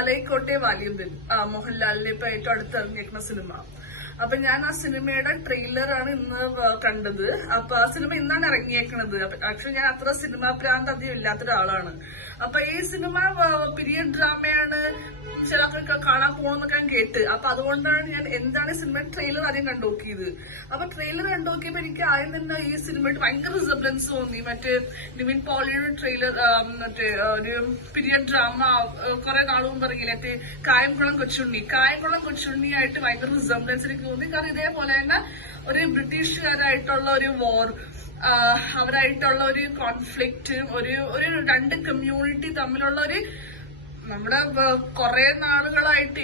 Malaikottai Vaaliban, Mohan Lal ഇപ്പൊ ഏറ്റവും അടുത്തിറങ്ങിയിരിക്കുന്ന cinema. അപ്പൊ ഞാൻ ആ സിനിമയുടെ ട്രെയിലറാണ് ഇന്ന് കണ്ടത്. അപ്പൊ ആ സിനിമ ഇന്നാണ് ഇറങ്ങിയേക്കണത്. ആക്ച്വലി ഞാൻ അത്ര സിനിമ പ്രാന്ത് അധികം ഇല്ലാത്തൊരാളാണ്. അപ്പൊ ഈ സിനിമ പീരിയഡ് ഡ്രാമയാണ്, ചിലർക്ക് കാണാൻ പോകണമെന്നൊക്കെ ഞാൻ കേട്ട്. അപ്പൊ അതുകൊണ്ടാണ് ഞാൻ എന്താണ് സിനിമ ട്രെയിലർ ആദ്യം കണ്ടുനോക്കിയത്. അപ്പൊ ട്രെയിലർ കണ്ടുനോക്കിയപ്പോ എനിക്ക് ആദ്യം തന്നെ ഈ സിനിമയായിട്ട് ഭയങ്കര റിസംബ്ലൻസ് തോന്നി. മറ്റേ നിവിൻ പോളിയുടെ ട്രെയിലർ, മറ്റേ ഒരു പീരിയഡ് ഡ്രാമ കുറെ നാളും പറയില്ലേ, മറ്റേ കായംകുളം കൊച്ചുണ്ണിയായിട്ട് ഭയങ്കര റിസംബ്ലൻസ് എനിക്ക് തോന്നി. കാരണം ഇതേപോലെ തന്നെ ഒരു ബ്രിട്ടീഷുകാരായിട്ടുള്ള ഒരു വോർ, അവരായിട്ടുള്ള ഒരു കോൺഫ്ലിക്റ്റ്, ഒരു രണ്ട് കമ്മ്യൂണിറ്റി തമ്മിലുള്ള ഒരു, നമ്മുടെ കുറെ നാളുകളായിട്ട്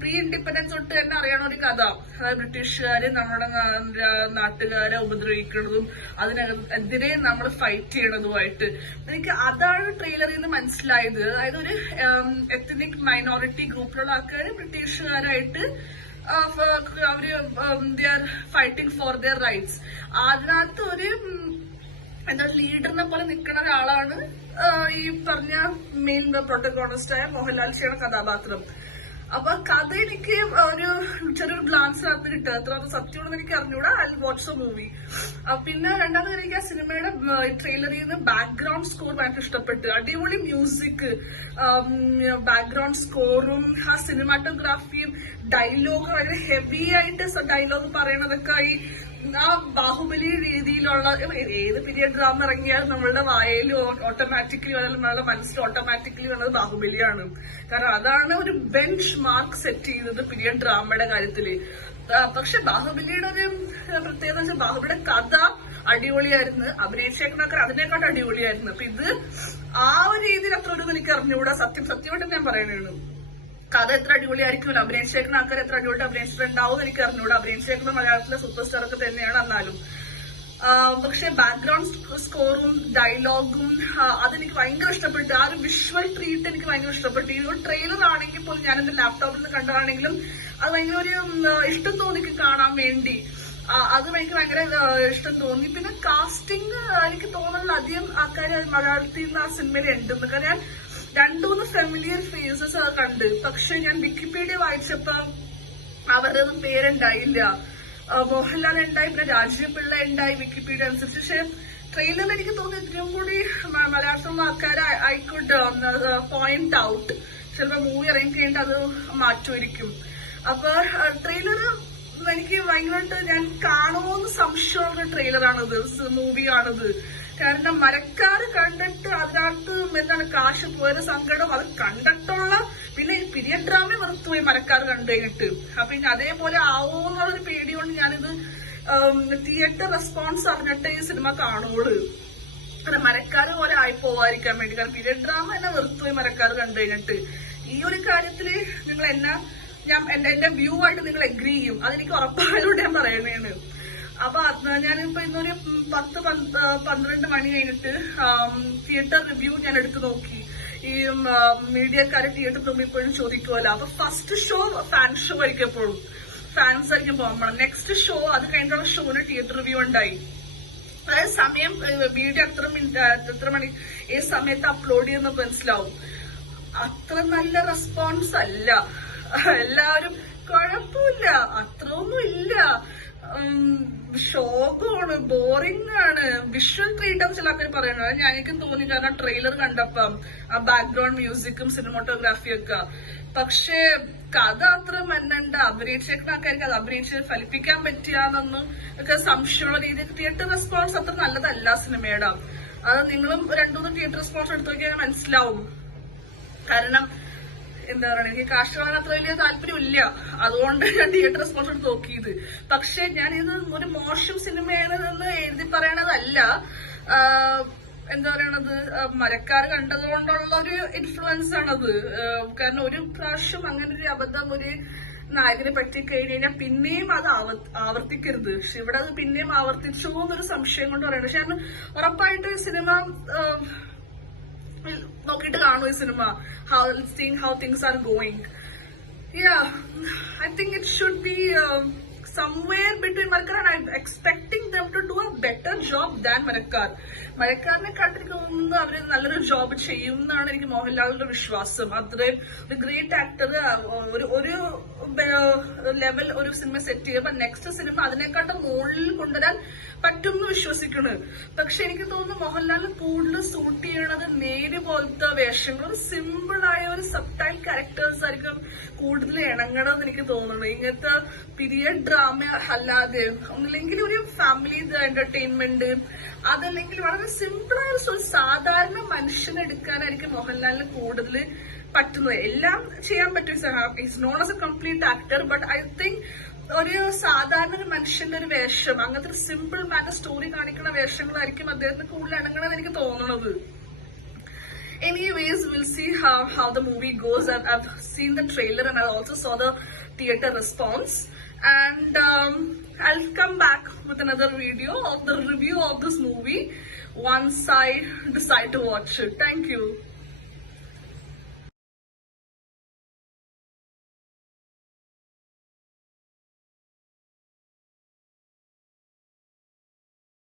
പ്രീ ഇൻഡിപെൻഡൻസ് തൊട്ട് തന്നെ അറിയണ ഒരു കഥ. അതായത് ബ്രിട്ടീഷുകാര് നമ്മുടെ നാട്ടുകാരെ ഉപദ്രവിക്കുന്നതും അതിനെതിരെ നമ്മൾ ഫൈറ്റ് ചെയ്യണതുമായിട്ട് എനിക്ക് അതാണ് ട്രെയിലറിൽ നിന്ന് മനസ്സിലായത്. അതായത് ഒരു എത്നിക് മൈനോറിറ്റി ഗ്രൂപ്പിലുള്ള ആൾക്കാർ ബ്രിട്ടീഷുകാരായിട്ട് അവര് ഫൈറ്റിംഗ് ഫോർ ദിയർ റൈറ്റ്സ്. അതിനകത്ത് ഒരു എന്താ ലീഡറിനെ പോലെ നിൽക്കുന്ന ഒരാളാണ് ഈ പറഞ്ഞ മെയിൻ പ്രൊട്ടഗോണിസ്റ്റായ മോഹൻലാൽ ചെയ്യുന്ന കഥാപാത്രം. അപ്പൊ കഥ എനിക്ക് ഒരു ചെറിയൊരു ഗ്ലാൻസിനകത്ത് കിട്ടുക, അത്ര സത്യമാണെന്ന് എനിക്ക് അറിഞ്ഞൂടാ. I watch the movie. പിന്നെ രണ്ടാമത് എനിക്ക് ആ സിനിമയുടെ ട്രെയിലറിൽ നിന്ന് ബാക്ക്ഗ്രൗണ്ട് സ്കോർ ഭയങ്കര ഇഷ്ടപ്പെട്ടു. അടിപൊളി മ്യൂസിക്, ബാക്ക്ഗ്രൗണ്ട് സ്കോറും ആ സിനിമാറ്റോഗ്രാഫിയും ഡയലോഗ് വളരെ ഹെവി ആയിട്ട് ഡയലോഗ് പറയണതൊക്കെ ഈ ആ ബാഹുബലി രീതിയിലുള്ള ഏത് പീരിയഡ് ഡ്രാമ ഇറങ്ങിയാലും നമ്മളുടെ വായയിൽ ഓട്ടോമാറ്റിക്കലി നമ്മളുടെ മനസ്സിൽ ഓട്ടോമാറ്റിക്കലി വന്നത് ബാഹുബലിയാണ്. കാരണം അതാണ് ഒരു ബെഞ്ച് മാർക്ക് സെറ്റ് ചെയ്തത് പീരിയഡ് ഡ്രാമയുടെ കാര്യത്തില്. പക്ഷെ ബാഹുബലിയുടെ ഒരു പ്രത്യേകത വെച്ചാൽ ബാഹുബലിയുടെ കഥ അടിപൊളിയായിരുന്നു, അഭിനയിച്ചേക്കുന്നൊക്കെ അതിനേക്കാട്ട് അടിപൊളിയായിരുന്നു. അപ്പൊ ഇത് ആ ഒരു രീതിയിൽ അത്ര ഒരു എനിക്ക് അറിഞ്ഞുകൂടാ. സത്യമായിട്ട് ഞാൻ പറയണേണ്. കഥ എത്ര അടിപൊളിയായിരിക്കും, അഭിനയിച്ചേക്കുന്ന ആൾക്കാർ എത്ര അടിപൊളി അഭിനയിച്ചിട്ടുണ്ടാവും എനിക്ക് അറിഞ്ഞൂടാ. അഭിനയിച്ചേക്കുന്ന മലയാളത്തിലെ സൂപ്പർ സ്റ്റാർ ഒക്കെ തന്നെയാണ്. എന്നാലും പക്ഷെ ബാക്ക്ഗ്രൗണ്ട് സ്കോറും ഡയലോഗും അതെനിക്ക് ഭയങ്കര ഇഷ്ടപ്പെട്ടു. ആ ഒരു വിഷ്വൽ ട്രീറ്റ് എനിക്ക് ഭയങ്കര ഇഷ്ടപ്പെട്ടു. ഈ ഒരു ട്രെയിലർ ആണെങ്കിൽ പോലും ഞാൻ എന്റെ ലാപ്ടോപ്പിൽ നിന്ന് കണ്ടതാണെങ്കിലും അത് ഭയങ്കര ഒരു ഇഷ്ടം തോന്നി കാണാൻ വേണ്ടി. അത് എനിക്ക് ഭയങ്കര ഇഷ്ടം തോന്നി. പിന്നെ കാസ്റ്റിംഗ് എനിക്ക് തോന്നുന്നത് അധികം ആൾക്കാർ മലയാളത്തിൽ നിന്ന് ആ സിനിമയിൽ ഉണ്ടെന്ന്. കാരണം ഞാൻ രണ്ടുമൂന്ന് ഫെമിലിയർ ഫേസസ് കണ്ട്. പക്ഷെ ഞാൻ വിക്കിപീഡിയ വായിച്ചപ്പോ അവരൊന്നും പേരുണ്ടായില്ല. മോഹൻലാൽ ഉണ്ടായി, പിന്നെ രാജീവ് പിള്ള ഉണ്ടായി വിക്കിപീഡിയ അനുസരിച്ച്. പക്ഷെ ട്രെയിലറിൽ എനിക്ക് തോന്നി ഇത്രയും കൂടി മലയാളത്തിലുള്ള ആൾക്കാരെ ഐ കുഡ് പോയിന്റ് ഔട്ട്. ചിലപ്പോ മൂവി ഇറങ്ങി കഴിഞ്ഞിട്ട് അത് മാറ്റുമായിരിക്കും. അപ്പൊ ട്രെയിലർ എനിക്ക് ഭയങ്കരമായിട്ട് ഞാൻ കാണുമോന്ന് സംശയമുള്ള ട്രെയിലറാണിത്, മൂവിയാണിത്. കാരണം മരക്കാര് കണ്ടിട്ട് അതിനകത്ത് എന്താണ് കാശ് പോയത് സങ്കടം അത് കണ്ടിട്ടുള്ള, പിന്നെ ഈ പീരിയഡ് ഡ്രാമ വെറുത്തുപോയി മരക്കാർ കണ്ടു കഴിഞ്ഞിട്ട്. അപ്പൊ ഇനി അതേപോലെ ആവോന്നുള്ളൊരു പേടി കൊണ്ട് ഞാനിത് തിയേറ്റർ റെസ്പോൺസ് അറിഞ്ഞിട്ട് ഈ സിനിമ കാണുള്ളൂ. കാരണം മരക്കാര് പോലെ ആയി പോവാതിരിക്കാൻ വേണ്ടി. കാരണം പീരിയഡ് ഡ്രാമ എന്നെ വെറുത്തുപോയി മരക്കാർ കണ്ടു കഴിഞ്ഞിട്ട്. ഈ ഒരു കാര്യത്തില് നിങ്ങൾ എന്റെ വ്യൂ ആയിട്ട് നിങ്ങൾ എഗ്രി ചെയ്യും, അതെനിക്ക് ഉറപ്പായതുകൊണ്ട് ഞാൻ പറയുന്നതാണ്. അപ്പൊ ഞാനിപ്പോ ഇന്നൊരു 10-12 മണി കഴിഞ്ഞിട്ട് തിയേറ്റർ റിവ്യൂ ഞാൻ എടുത്തു നോക്കി. ഈ മീഡിയക്കാരെ തിയേറ്ററിൽ മുമ്പ് ഇപ്പോഴും ചോദിക്കുമല്ലോ. അപ്പൊ ഫസ്റ്റ് ഷോ ഫാൻ ഷോ ആയിരിക്കും, എപ്പോഴും ഫാൻസ് ആയിരിക്കും പോകുമ്പോൾ. നെക്സ്റ്റ് ഷോ അത് കഴിഞ്ഞിട്ടുള്ള ഷോന് തിയേറ്റർ റിവ്യൂ ഉണ്ടായി. അതായത് സമയം വീഡിയോ എത്ര മണി ഏത് സമയത്ത് അപ്ലോഡ് ചെയ്യുന്ന മനസ്സിലാവും. അത്ര നല്ല റെസ്പോൺസ് അല്ല. എല്ലാവരും കുഴപ്പമില്ല, അത്രയൊന്നും ഇല്ല, ശോകമാണ്, ബോറിംഗ് ആണ്, വിഷ്വൽ ട്രീറ്റ് ചില ആൾക്കാർ പറയുന്നത് എനിക്കും തോന്നി. കാരണം ട്രെയിലർ കണ്ടപ്പം ആ ബാക്ക്ഗ്രൗണ്ട് മ്യൂസിക്കും സിനിമാറ്റോഗ്രാഫിയും ഒക്കെ. പക്ഷെ കഥ അത്ര മന്നണ്ട, അഭിനയിച്ചേക്കുന്ന ആൾക്കാർക്ക് അത് അഭിനയിച്ച് ഫലിപ്പിക്കാൻ പറ്റിയാന്നൊന്നും ഒക്കെ സംശയമുള്ള രീതിയിൽ തിയേറ്റർ റെസ്പോൺസ് അത്ര നല്ലതല്ല സിനിമയുടെ. അത് നിങ്ങളും 2-3 തിയേറ്റർ റെസ്പോൺസ് എടുത്തു നോക്കിയാൽ മനസ്സിലാവും. കാരണം എന്താ പറയുക, എനിക്ക് കാശ് കാണാൻ അത്ര വലിയ താല്പര്യമില്ല, അതുകൊണ്ട് ഞാൻ തിയേറ്റർ റെസ്പോൺസ് എടുത്ത് നോക്കിയത്. പക്ഷെ ഞാൻ ഇത് ഒരു മോശം സിനിമയാണെന്ന് എഴുതി പറയണതല്ല. എന്താ പറയണത്, മരക്കാർ കണ്ടതുകൊണ്ടുള്ള ഒരു ഇൻഫ്ലുവൻസ് ആണത്. കാരണം ഒരു പ്രാവശ്യം അങ്ങനെ ഒരു അബദ്ധം ഒരു നായകനെ പറ്റി കഴിഞ്ഞാൽ പിന്നെയും അത് ആവർത്തിക്കരുത്. പക്ഷെ ഇവിടെ അത് പിന്നെയും ആവർത്തിച്ചോ എന്നൊരു സംശയം കൊണ്ട് പറയണം. പക്ഷെ ഞാൻ ഉറപ്പായിട്ട് സിനിമ നോക്കിയിട്ട് കാണും ഈ cinema. Seeing how things are going. Yeah, I think it should be somewhere between Malaikar, and I'm expecting them to do a better job than Malaikar. മലക്കാരനെക്കാട്ട് എനിക്ക് തോന്നുന്നു അവര് നല്ലൊരു ജോബ് ചെയ്യും എന്നാണ് എനിക്ക് മോഹൻലാലിന്റെ വിശ്വാസം. അത്രയും ഒരു ഗ്രേറ്റ് ആക്ടർ ഒരു ലെവൽ ഒരു സിനിമ സെറ്റ് ചെയ്യുമ്പോൾ നെക്സ്റ്റ് സിനിമ അതിനെക്കാട്ടും മുകളിൽ കൊണ്ടുവരാൻ പറ്റും എന്ന് വിശ്വസിക്കുന്നു. പക്ഷെ എനിക്ക് തോന്നുന്നു മോഹൻലാൽ കൂടുതൽ സൂട്ട് ചെയ്യണത് നേര് പോലത്തെ വേഷങ്ങൾ, ഒരു സിമ്പിൾ ആയ ഒരു സബ്ടൈൽ ക്യാരക്ടേഴ്സ് ആയിരിക്കും കൂടുതൽ ഇണങ്ങണമെന്ന് എനിക്ക് തോന്നുന്നു. ഇങ്ങനത്തെ പീരിയഡ് ഡ്രാമ അല്ലാതെ ഒന്നില്ലെങ്കിൽ ഒരു ഫാമിലി എന്റർടൈൻമെന്റ്, അതല്ലെങ്കിൽ വളരെ സിമ്പിൾ ആയ ഒരു സാധാരണ മനുഷ്യനെടുക്കാനായിരിക്കും മോഹൻലാലിന് കൂടുതൽ പറ്റുന്നത്. എല്ലാം ചെയ്യാൻ പറ്റും. It's not as a complete actor, but I think ഒരു സാധാരണ ഒരു മനുഷ്യന്റെ ഒരു വേഷം, അങ്ങനത്തെ ഒരു സിമ്പിൾ മാനർ സ്റ്റോറി കാണിക്കുന്ന വേഷങ്ങളായിരിക്കും അദ്ദേഹത്തിന് കൂടുതൽ ഇണങ്ങണമെന്ന് എനിക്ക് തോന്നുന്നത്. Anyways, we'll see how the movie goes. I've seen the trailer and I also saw the theater response. And I'll come back with another video of the review of this movie once I decide to watch it. Thank you.